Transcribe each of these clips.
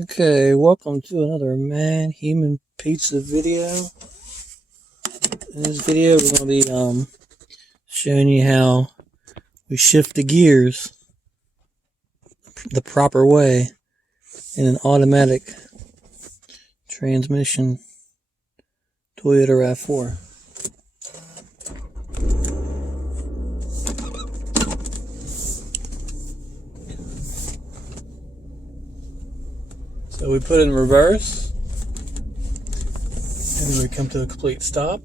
Okay, welcome to another Matthumanpizza video. In this video, we're going to be showing you how we shift the gears the proper way in an automatic transmission Toyota RAV4. So we put it in reverse, and then we come to a complete stop,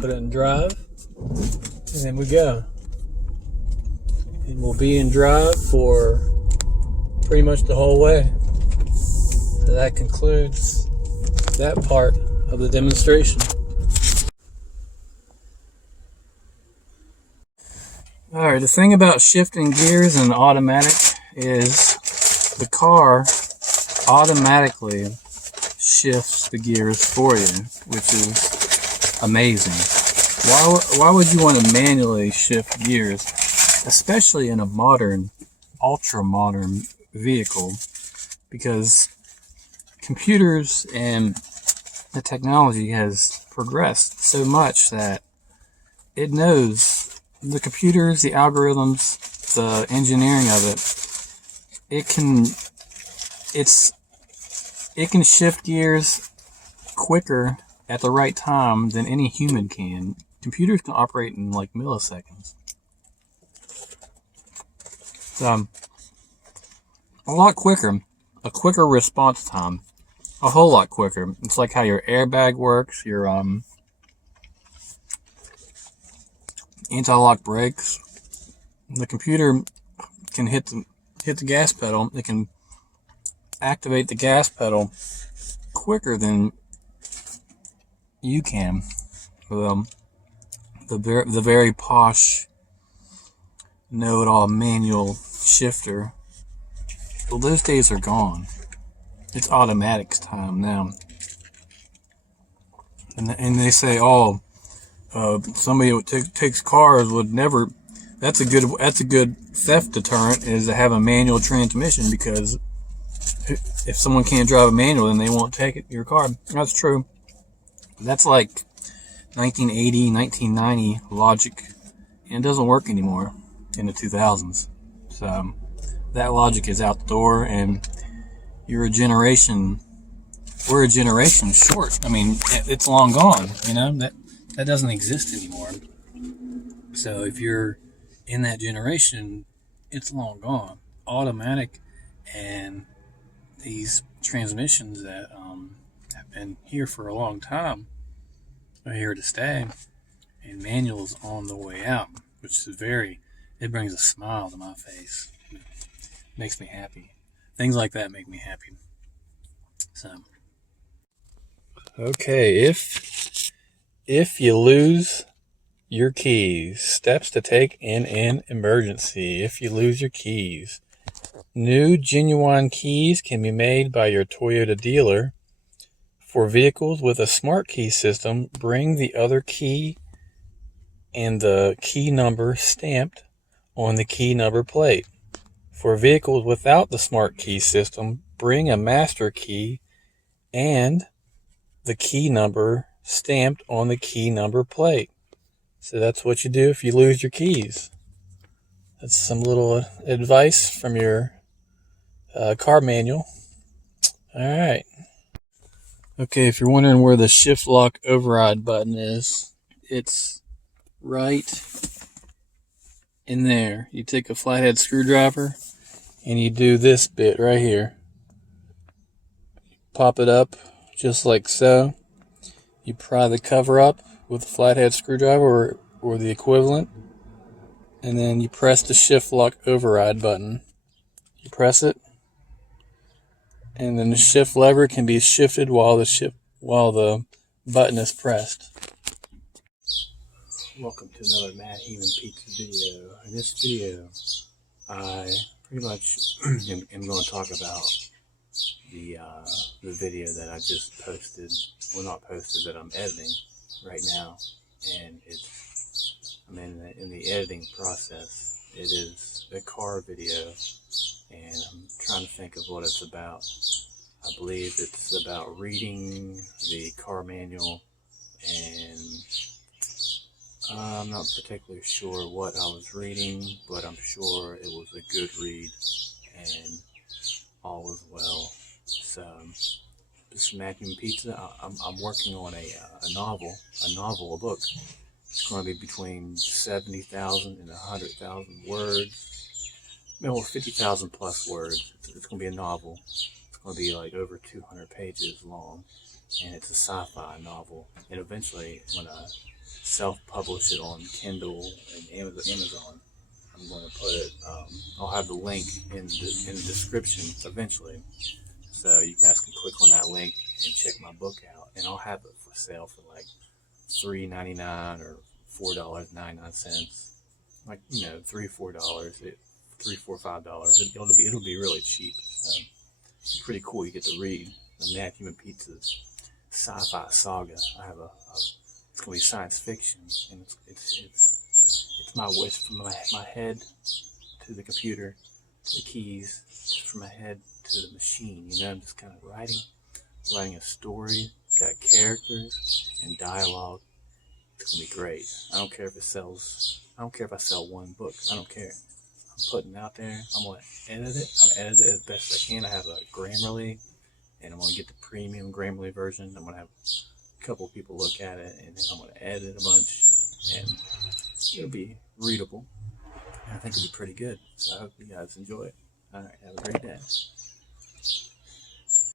put it in drive, and then we go. And we'll be in drive for pretty much the whole way. So that concludes that part of the demonstration. Alright, the thing about shifting gears in automatic is the car automatically shifts the gears for you, which is amazing. Why would you want to manually shift gears, especially in a modern, ultra-modern vehicle? Because computers and the technology has progressed so much that it knows, the computers, the algorithms, the engineering of it, it can shift gears quicker at the right time than any human can. Computers can operate in like milliseconds. So, a lot quicker. A quicker response time. A whole lot quicker. It's like how your airbag works, your anti-lock brakes. The computer can hit the gas pedal. It can activate the gas pedal quicker than you can. The very posh, know-it-all manual shifter. Well, those days are gone. It's automatic's time now. And they say, oh, somebody who takes cars would never. That's a good theft deterrent, is to have a manual transmission, because if someone can't drive a manual, then they won't take your car. That's true. That's like 1980, 1990 logic, and it doesn't work anymore in the 2000s. So that logic is out the door, and we're a generation short. I mean, it's long gone. You know, that doesn't exist anymore. So if you're in that generation, it's long gone. Automatic and these transmissions that have been here for a long time are here to stay, and manual's on the way out, which is it brings a smile to my face. It makes me happy. Things like that make me happy. So, okay, if you lose your keys, steps to take in an emergency. If you lose your keys, new genuine keys can be made by your Toyota dealer. For vehicles with a smart key system, bring the other key and the key number stamped on the key number plate. For vehicles without the smart key system, bring a master key and the key number stamped on the key number plate. So that's what you do if you lose your keys. That's some little advice from your car manual. All right. Okay, if you're wondering where the shift lock override button is, it's right in there. You take a flathead screwdriver and you do this bit right here. Pop it up just like so. You pry the cover up with a flathead screwdriver or the equivalent, and then you press the shift lock override button. You press it, and then the shift lever can be shifted while the button is pressed. Welcome to another Matthumanpizza video. In this video, I pretty much am going to talk about the video that I just posted. Well, not posted, but I'm editing right now, and I'm in the editing process. It is a car video, and I'm trying to think of what it's about. I believe it's about reading the car manual, and I'm not particularly sure what I was reading, but I'm sure it was a good read, and all was well. So, this is Matthumanpizza. I'm working on a novel, a book. It's going to be between 70,000 and 100,000 words. No, 50,000 plus words. It's going to be a novel. It's going to be like over 200 pages long, and it's a sci-fi novel. And eventually, when I self-publish it on Kindle and Amazon, I'm going to put it. I'll have the link in the description eventually, so you guys can click on that link and check my book out. And I'll have it for sale for like $3.99 or $4.99. Like, $3, $4, $3, $4, $5. It'll be really cheap. So it's pretty cool. You get to read the Matthumanpizza's sci-fi saga. I have it's gonna be science fiction, and it's my wish from my head to the computer, to the keys, from my head to the machine. I'm just kind of writing a story, got characters and dialogue. It's gonna be great. I don't care if it sells. I don't care if I sell one book. I don't care. I'm putting it out there. I'm gonna edit it. I'm gonna edit it as best I can. I have a Grammarly, and I'm gonna get the premium Grammarly version. I'm gonna have a couple people look at it, and then I'm gonna edit a bunch, and it'll be readable. I think it'll be pretty good. So I hope you guys enjoy it. All right, have a great day.